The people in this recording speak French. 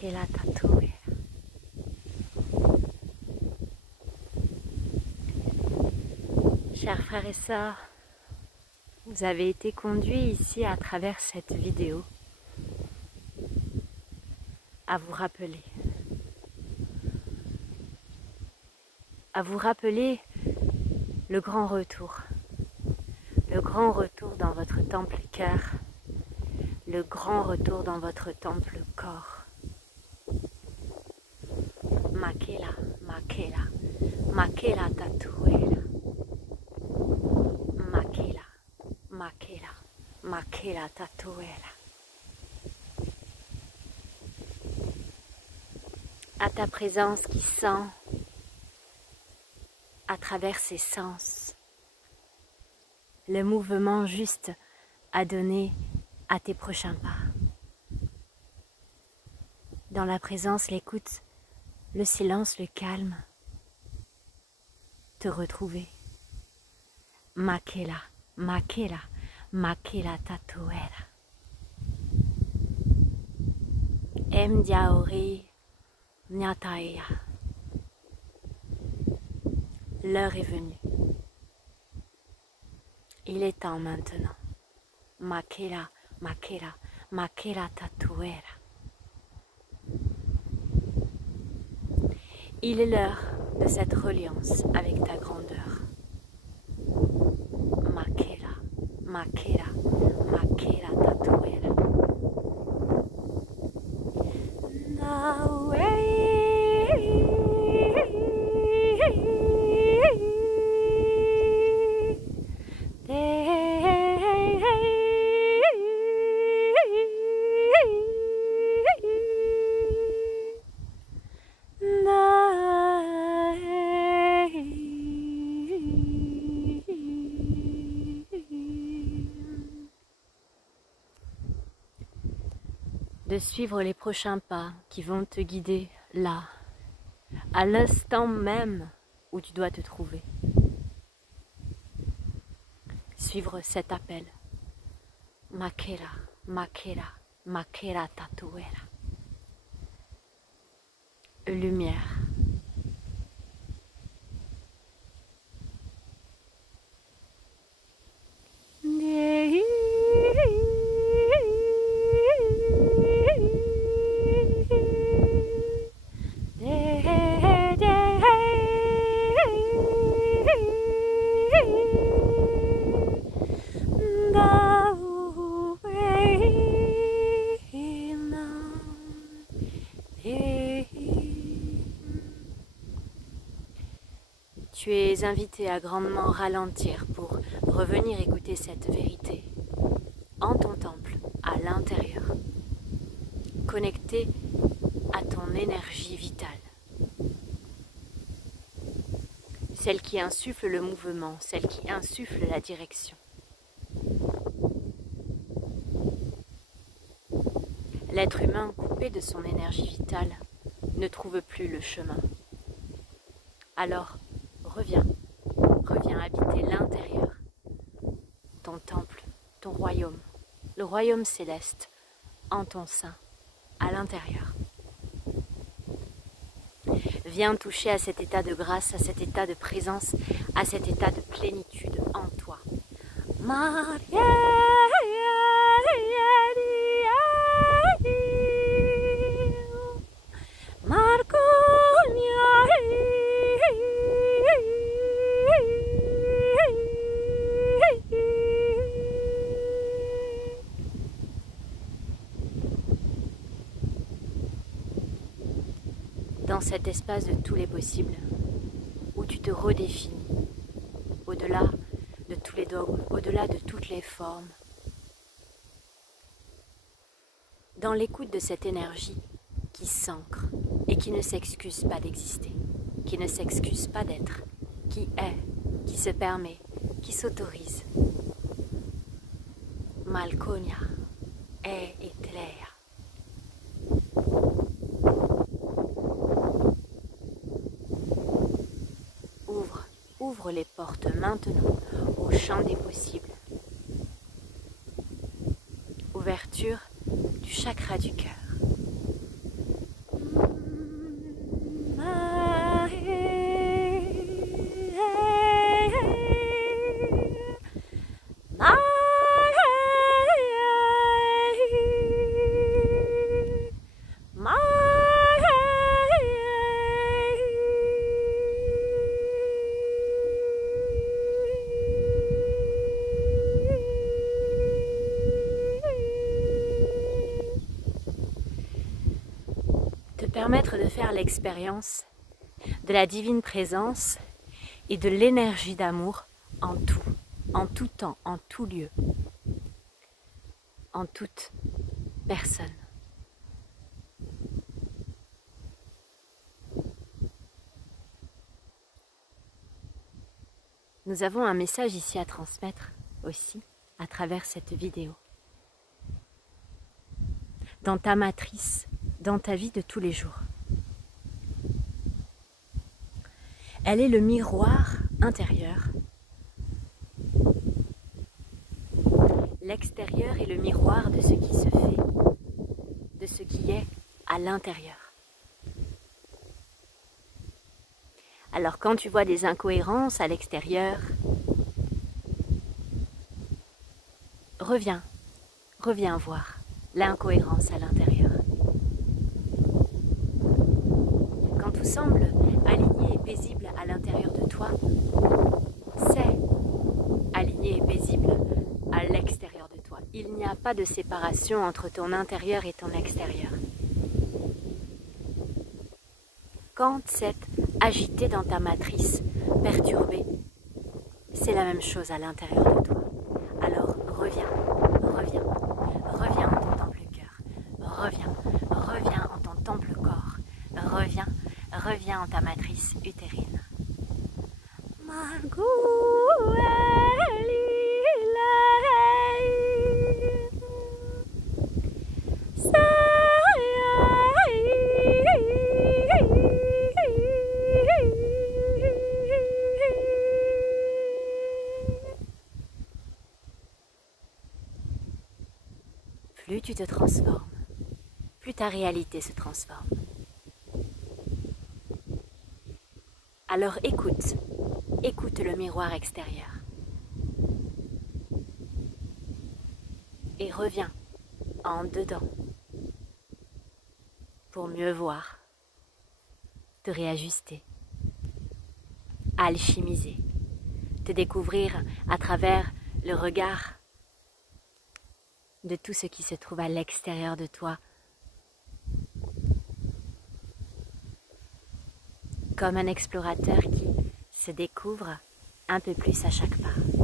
Makela Tatuera. Chers frères et sœurs, vous avez été conduits ici à travers cette vidéo à vous rappeler le grand retour dans votre temple cœur, le grand retour dans votre temple corps. Makela, Makela, Makela Tatuera. Makela, Makela, Makela Tatuera. À ta présence qui sent à travers ses sens le mouvement juste à donner à tes prochains pas. Dans la présence, l'écoute, le silence, le calme, te retrouver. Makela, Makela, Makela Tatuera. Mdiaori Nyataea. L'heure est venue. Il est temps maintenant. Makela, Makela, Makela Tatuera. Il est l'heure de cette reliance avec ta grandeur. Makela, Makela, Makela Tatuera. De suivre les prochains pas qui vont te guider là, à l'instant même où tu dois te trouver. Suivre cet appel. Makela, Makela, Makela Tatuera. Lumière. Tu es invité à grandement ralentir pour revenir écouter cette vérité en ton temple, à l'intérieur, connecté à ton énergie vitale, celle qui insuffle le mouvement, celle qui insuffle la direction. L'être humain coupé de son énergie vitale ne trouve plus le chemin. Alors, reviens habiter l'intérieur, ton temple, ton royaume, le royaume céleste, en ton sein, à l'intérieur. Viens toucher à cet état de grâce, à cet état de présence, à cet état de plénitude en toi. Dans cet espace de tous les possibles, où tu te redéfinis, au-delà de tous les dogmes, au-delà de toutes les formes, dans l'écoute de cette énergie qui s'ancre et qui ne s'excuse pas d'exister, qui ne s'excuse pas d'être, qui est, qui se permet, qui s'autorise. Malkonia est Etlea. Ouvre les portes maintenant au champ des possibles. Ouverture du chakra du cœur. permettre de faire l'expérience de la divine présence et de l'énergie d'amour en tout temps, en tout lieu, en toute personne. Nous avons un message ici à transmettre aussi à travers cette vidéo. Dans ta matrice, dans ta vie de tous les jours. Elle est le miroir intérieur. L'extérieur est le miroir de ce qui se fait, de ce qui est à l'intérieur. Alors quand tu vois des incohérences à l'extérieur, reviens voir l'incohérence à l'intérieur. Quand tout semble aligné et paisible à l'intérieur de toi, c'est aligné et paisible à l'extérieur de toi. Il n'y a pas de séparation entre ton intérieur et ton extérieur. Quand c'est agité dans ta matrice, perturbé, c'est la même chose à l'intérieur de toi. Alors reviens en ton temple cœur, reviens en ton temple corps, reviens en ta matrice utérine. Plus tu te transformes, plus ta réalité se transforme. Alors écoute le miroir extérieur. Et reviens en dedans pour mieux voir, te réajuster, alchimiser, te découvrir à travers le regard de tout ce qui se trouve à l'extérieur de toi, comme un explorateur qui se découvre un peu plus à chaque pas.